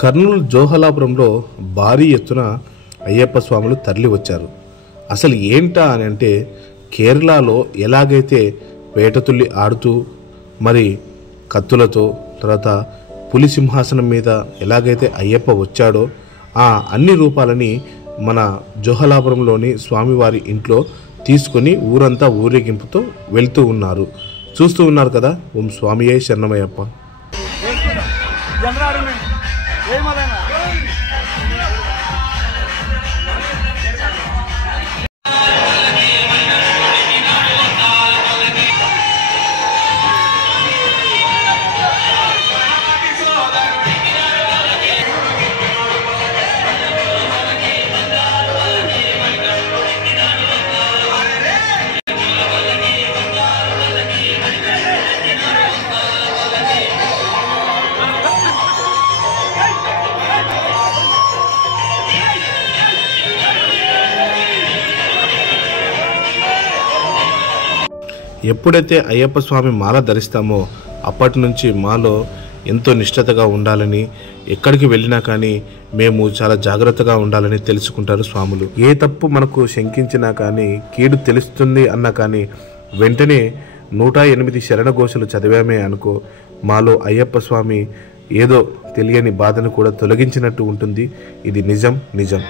కర్నూలు జోహలాపురంలో భారీ ఎత్తున అయ్యప్ప స్వాములు తరలి వచ్చారు. అసలు ఏంటా అని అంటే, కేరళలో ఎలాగైతే వేటతుల్లి ఆడుతూ మరి కత్తులతో తర్వాత పులి సింహాసనం మీద ఎలాగైతే అయ్యప్ప వచ్చాడో ఆ అన్ని రూపాలని మన జోహలాపురంలోని స్వామివారి ఇంట్లో తీసుకొని ఊరంతా ఊరేగింపుతో వెళ్తూ ఉన్నారు. చూస్తూ ఉన్నారు కదా. ఓం స్వామియే శరణమయ్యప్ప. ఎప్పుడైతే అయ్యప్ప స్వామి మాల ధరిస్తామో అప్పటి నుంచి మాలో ఎంతో నిష్ఠతగా ఉండాలని, ఎక్కడికి వెళ్ళినా కానీ మేము చాలా జాగ్రత్తగా ఉండాలని తెలుసుకుంటారు స్వాములు. ఏ తప్పు మనకు శంకించినా కానీ, కీడు తెలుస్తుంది అన్నా కానీ వెంటనే 108 శరణఘోషలు చదివామే అనుకో, మాలో అయ్యప్ప స్వామి ఏదో తెలియని బాధను కూడా తొలగించినట్టు ఉంటుంది. ఇది నిజం నిజం.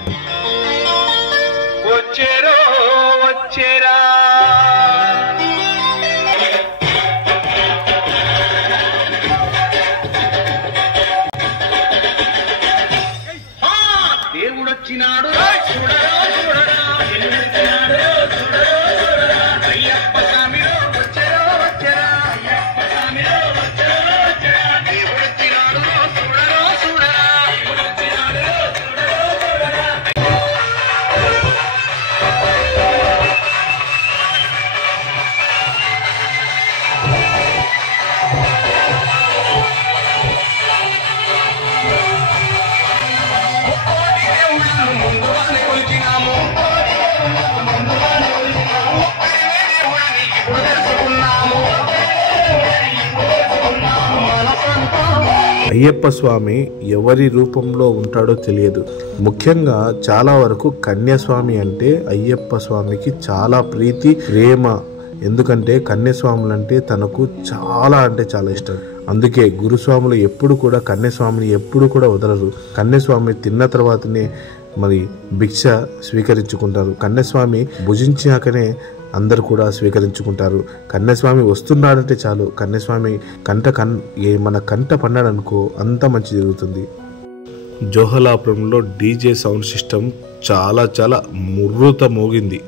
అయ్యప్ప స్వామి ఎవరి రూపంలో ఉంటాడో తెలియదు. ముఖ్యంగా చాలా వరకు కన్యాస్వామి అంటే అయ్యప్ప స్వామికి చాలా ప్రీతి, ప్రేమ. ఎందుకంటే కన్యాస్వాములంటే తనకు చాలా అంటే చాలా ఇష్టం. అందుకే గురుస్వాములు ఎప్పుడు కూడా కన్యాస్వామిని ఎప్పుడు కూడా వదలరు. కన్యాస్వామి తిన్న తర్వాతనే మరి భిక్ష స్వీకరించుకుంటారు. కన్యాస్వామి భుజించాకనే అందరు కూడా స్వీకరించుకుంటారు. కన్యాస్వామి వస్తున్నాడంటే చాలు, కన్యాస్వామి మన కంట పన్నాడనుకో అంత మంచి జరుగుతుంది. జోహలాపురంలో డీజే సౌండ్ సిస్టమ్ చాలా చాలా ముర్రుత మోగింది.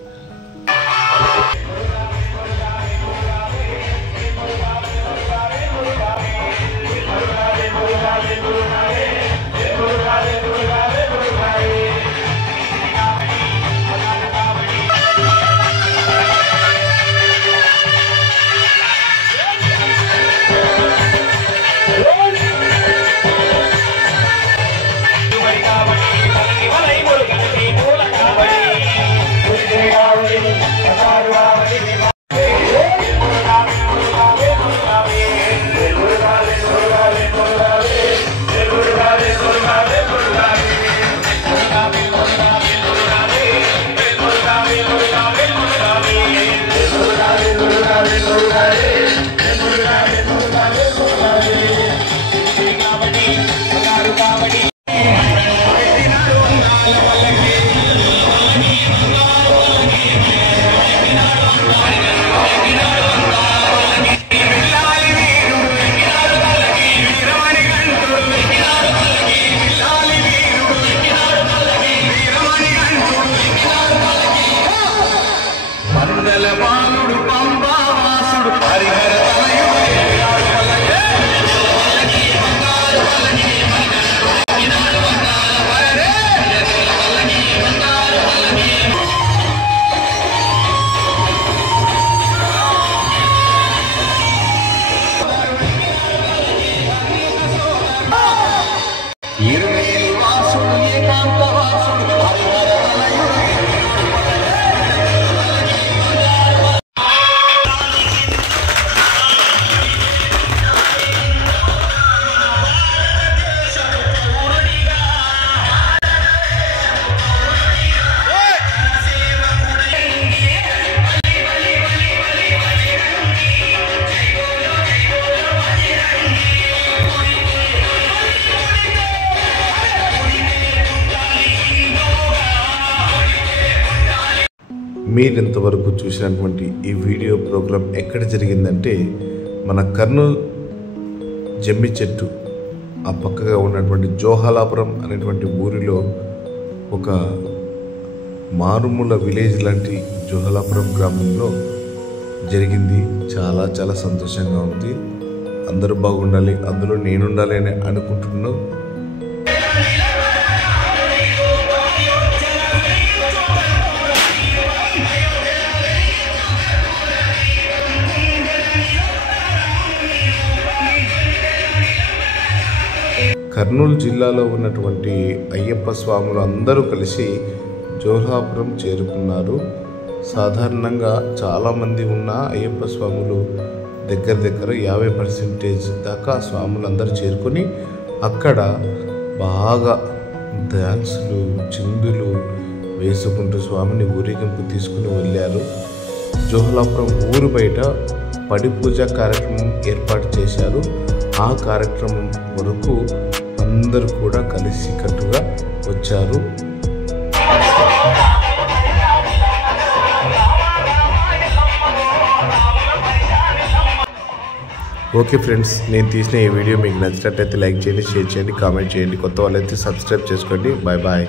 మీరు ఇంతవరకు చూసినటువంటి ఈ వీడియో ప్రోగ్రాం ఎక్కడ జరిగిందంటే మన కర్నూలు జమ్మి చెట్టు ఆ పక్కగా ఉన్నటువంటి జోహాలాపురం అనేటువంటి ఊరిలో ఒక మారుమూల విలేజ్ లాంటి జోహాలాపురం గ్రామంలో జరిగింది. చాలా చాలా సంతోషంగా ఉంది. అందరూ బాగుండాలి, అందులో నేనుండాలి అని అనుకుంటున్నాను. కర్నూలు జిల్లాలో ఉన్నటువంటి అయ్యప్ప స్వాములు అందరూ కలిసి జోహాలాపురం చేరుకున్నారు. సాధారణంగా చాలామంది ఉన్న అయ్యప్ప స్వాములు దగ్గర 50% దాకా స్వాములందరూ చేరుకొని అక్కడ బాగా డ్యాన్సులు చిందులు వేసుకుంటూ స్వామిని ఊరేగింపు తీసుకుని వెళ్ళారు. జోహాలాపురం ఊరు బయట పడి పూజ కార్యక్రమం ఏర్పాటు చేశారు. ఆ కార్యక్రమం వరకు అందరూ కూడా కలిసి కట్టుగా వచ్చారు. ఓకే ఫ్రెండ్స్, నేను తీసిన ఈ వీడియో మీకు నచ్చినట్లయితే లైక్ చేయండి, షేర్ చేయండి, కామెంట్ చేయండి. కొత్త వాళ్ళైతే సబ్స్క్రైబ్ చేసుకోండి. Bye bye.